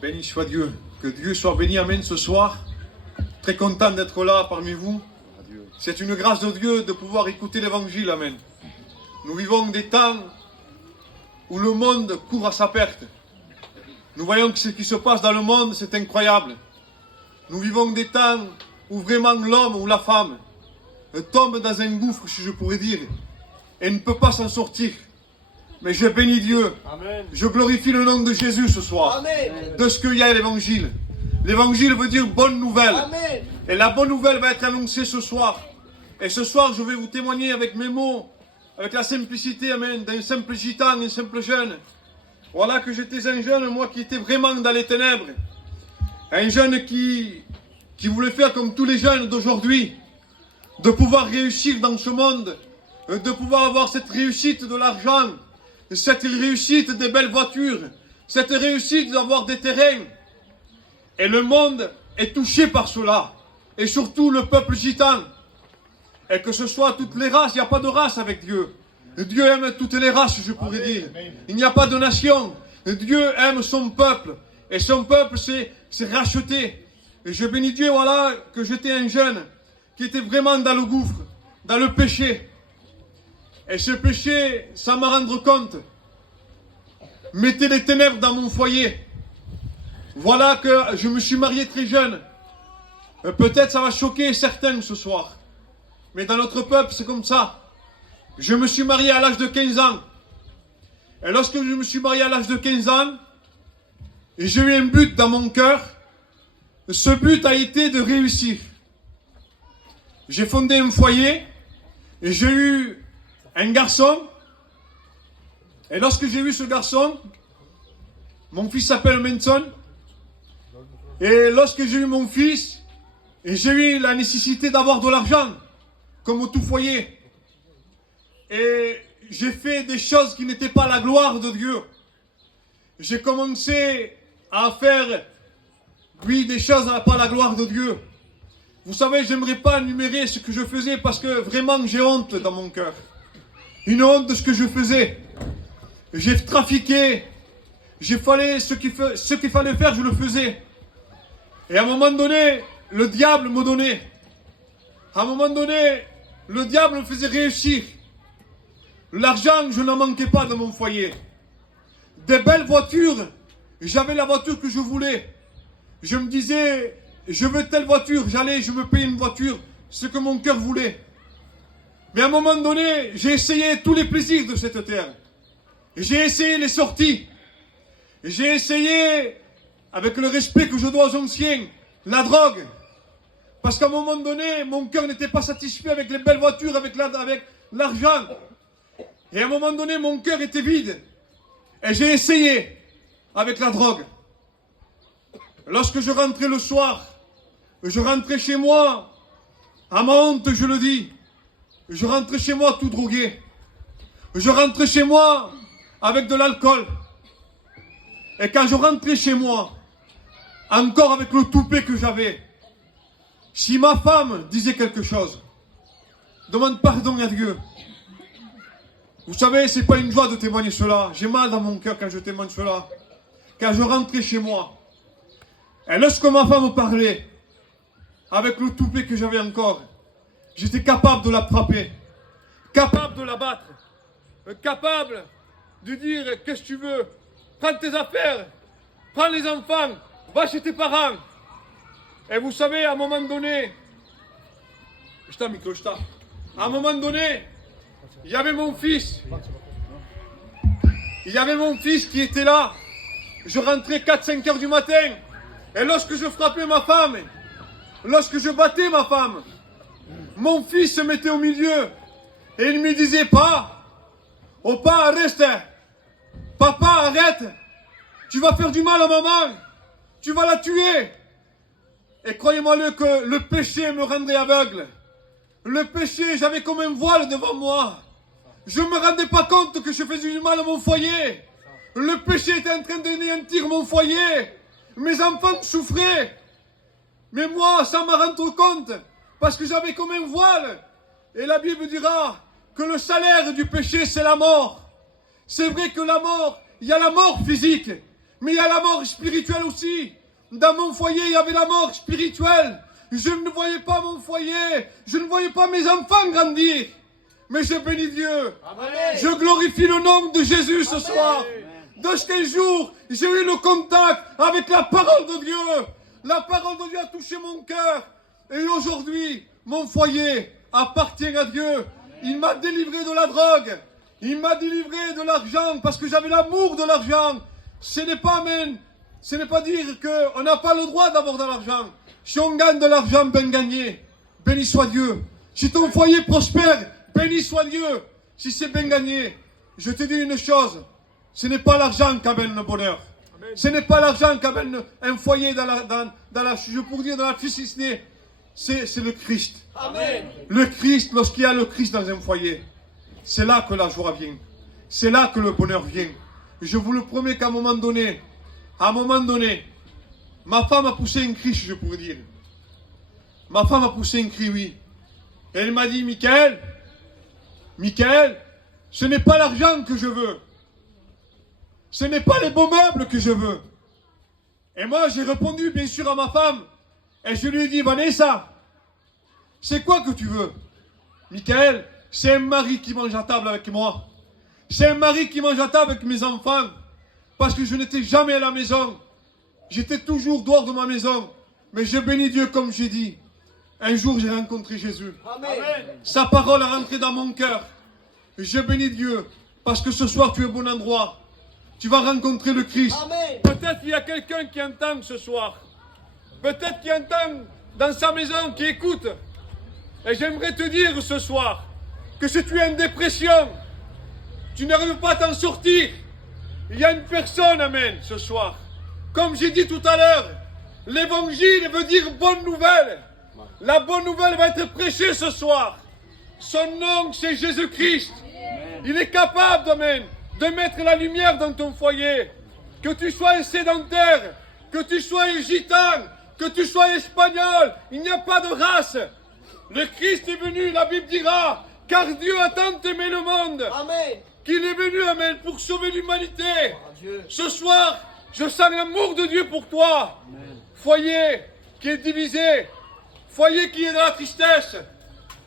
Béni soit Dieu. Que Dieu soit béni, amen, ce soir. Très content d'être là parmi vous. C'est une grâce de Dieu de pouvoir écouter l'évangile, amen. Nous vivons des temps où le monde court à sa perte. Nous voyons que ce qui se passe dans le monde, c'est incroyable. Nous vivons des temps où vraiment l'homme ou la femme tombe dans un gouffre, si je pourrais dire, et ne peut pas s'en sortir. Mais je bénis Dieu. Amen. Je glorifie le nom de Jésus ce soir. Amen. De ce qu'il y a à l'évangile. L'évangile veut dire bonne nouvelle. Amen. Et la bonne nouvelle va être annoncée ce soir. Et ce soir, je vais vous témoigner avec mes mots, avec la simplicité, amen, d'un simple gitan, un simple jeune. Voilà que j'étais un jeune, moi, qui était vraiment dans les ténèbres. Un jeune qui voulait faire comme tous les jeunes d'aujourd'hui. De pouvoir réussir dans ce monde. De pouvoir avoir cette réussite de l'argent. Cette réussite des belles voitures. Cette réussite d'avoir des terrains. Et le monde est touché par cela. Et surtout le peuple gitan. Et que ce soit toutes les races, il n'y a pas de race avec Dieu. Dieu aime toutes les races, je pourrais dire. Il n'y a pas de nation. Dieu aime son peuple. Et son peuple, c'est racheté. Et je bénis Dieu, voilà, que j'étais un jeune qui était vraiment dans le gouffre, dans le péché. Et ce péché, sans me rendre compte, mettait les ténèbres dans mon foyer. Voilà que je me suis marié très jeune. Peut-être ça va choquer certains ce soir. Mais dans notre peuple, c'est comme ça. Je me suis marié à l'âge de 15 ans. Et lorsque je me suis marié à l'âge de 15 ans, j'ai eu un but dans mon cœur. Ce but a été de réussir. J'ai fondé un foyer et j'ai eu un garçon. Et lorsque j'ai eu ce garçon, mon fils s'appelle Manson. Et lorsque j'ai eu mon fils, j'ai eu la nécessité d'avoir de l'argent, comme tout foyer. Et j'ai fait des choses qui n'étaient pas la gloire de Dieu. J'ai commencé à faire, oui, des choses pas la gloire de Dieu. Vous savez, j'aimerais pas énumérer ce que je faisais parce que vraiment j'ai honte dans mon cœur. Une honte de ce que je faisais. J'ai trafiqué. Ce qu'il fallait faire, je le faisais. Et à un moment donné, le diable me donnait. À un moment donné, le diable me faisait réussir. L'argent, je n'en manquais pas dans mon foyer. Des belles voitures, j'avais la voiture que je voulais. Je me disais, je veux telle voiture, je me payais une voiture, ce que mon cœur voulait. Mais à un moment donné, j'ai essayé tous les plaisirs de cette terre. J'ai essayé les sorties. J'ai essayé, avec le respect que je dois aux anciens, la drogue. Parce qu'à un moment donné, mon cœur n'était pas satisfait avec les belles voitures, avec l'argent. Et à un moment donné, mon cœur était vide. Et j'ai essayé avec la drogue. Lorsque je rentrais le soir, je rentrais chez moi, à ma honte je le dis, je rentrais chez moi tout drogué. Je rentrais chez moi avec de l'alcool. Et quand je rentrais chez moi, encore avec le toupet que j'avais, si ma femme disait quelque chose, demande pardon à Dieu. Vous savez, c'est pas une joie de témoigner cela. J'ai mal dans mon cœur quand je témoigne cela. Quand je rentrais chez moi, et lorsque ma femme parlait, avec le toupet que j'avais encore, j'étais capable de la frapper, capable de la battre, capable de dire, qu'est-ce que tu veux? Prends tes affaires, prends les enfants, va chez tes parents. Et vous savez, à un moment donné, à un moment donné, il y avait mon fils. Il y avait mon fils qui était là. Je rentrais 4-5 heures du matin. Et lorsque je frappais ma femme, lorsque je battais ma femme, mon fils se mettait au milieu. Et il me disait, pas, reste. Papa, arrête. Tu vas faire du mal à maman. Tu vas la tuer. Et croyez-moi que le péché me rendait aveugle. Le péché, j'avais comme un voile devant moi. Je ne me rendais pas compte que je faisais du mal à mon foyer. Le péché était en train d'anéantir mon foyer. Mes enfants souffraient. Mais moi, sans me rendre compte, parce que j'avais comme un voile. Et la Bible dira que le salaire du péché, c'est la mort. C'est vrai que la mort il y a la mort physique, mais il y a la mort spirituelle aussi. Dans mon foyer, il y avait la mort spirituelle. Je ne voyais pas mon foyer, je ne voyais pas mes enfants grandir. Mais je bénis Dieu. Amen. Je glorifie le nom de Jésus ce soir. Lorsqu'un jour, j'ai eu le contact avec la parole de Dieu. La parole de Dieu a touché mon cœur. Et aujourd'hui, mon foyer appartient à Dieu. Il m'a délivré de la drogue. Il m'a délivré de l'argent parce que j'avais l'amour de l'argent. Ce n'est pas, amen, ce n'est pas dire qu'on n'a pas le droit d'avoir de l'argent. Si on gagne de l'argent, bien gagné. Béni soit Dieu. Si ton foyer prospère, béni soit Dieu. Si c'est bien gagné, je te dis une chose. Ce n'est pas l'argent qui amène le bonheur. Amen. Ce n'est pas l'argent qui amène un foyer dans je pourrais dire dans la félicité. C'est le Christ. Amen. Le Christ, lorsqu'il y a le Christ dans un foyer, c'est là que la joie vient. C'est là que le bonheur vient. Je vous le promets qu'à un moment donné, ma femme a poussé un cri, je pourrais dire. Ma femme a poussé un cri, oui. Et elle m'a dit, Michael, ce n'est pas l'argent que je veux. Ce n'est pas les beaux meubles que je veux. Et moi, j'ai répondu, bien sûr, à ma femme. Et je lui ai dit, Vanessa, c'est quoi que tu veux? Michael, c'est un mari qui mange à table avec moi. C'est un mari qui mange à table avec mes enfants. Parce que je n'étais jamais à la maison. J'étais toujours dehors de ma maison. Mais je bénis Dieu comme j'ai dit. Un jour, j'ai rencontré Jésus. Amen. Sa parole a rentré dans mon cœur. Je bénis Dieu. Parce que ce soir, tu es au bon endroit. Tu vas rencontrer le Christ. Amen. Peut-être qu'il y a quelqu'un qui entend ce soir. Peut-être qu'il entend dans sa maison, qui écoute. Et j'aimerais te dire ce soir que si tu es en dépression, tu n'arrives pas à t'en sortir, il y a une personne, amen, ce soir. Comme j'ai dit tout à l'heure, l'évangile veut dire bonne nouvelle. La bonne nouvelle va être prêchée ce soir. Son nom, c'est Jésus-Christ. Il est capable, amen, de mettre la lumière dans ton foyer. Que tu sois un sédentaire, que tu sois un gitan, que tu sois espagnol, il n'y a pas de race. Le Christ est venu, la Bible dira, car Dieu a tant aimé le monde, Amen. qu'il est venu, amen, pour sauver l'humanité. Dieu. Ce soir, je sens l'amour de Dieu pour toi. Amen. Foyer qui est divisé, foyer qui est dans la tristesse.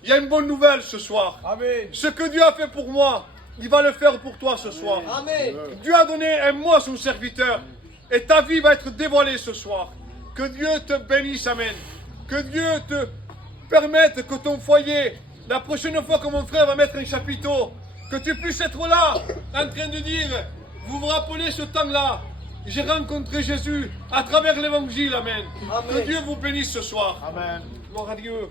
Il y a une bonne nouvelle ce soir. Amen. Ce que Dieu a fait pour moi, il va le faire pour toi ce soir. Amen. Dieu a donné un mot à son serviteur. Et ta vie va être dévoilée ce soir. Que Dieu te bénisse, amen. Que Dieu te permette que ton foyer, la prochaine fois que mon frère va mettre un chapiteau, que tu puisses être là, en train de dire, vous vous rappelez ce temps-là, j'ai rencontré Jésus à travers l'évangile, amen. Amen. Que Dieu vous bénisse ce soir. Amen. Gloire à Dieu.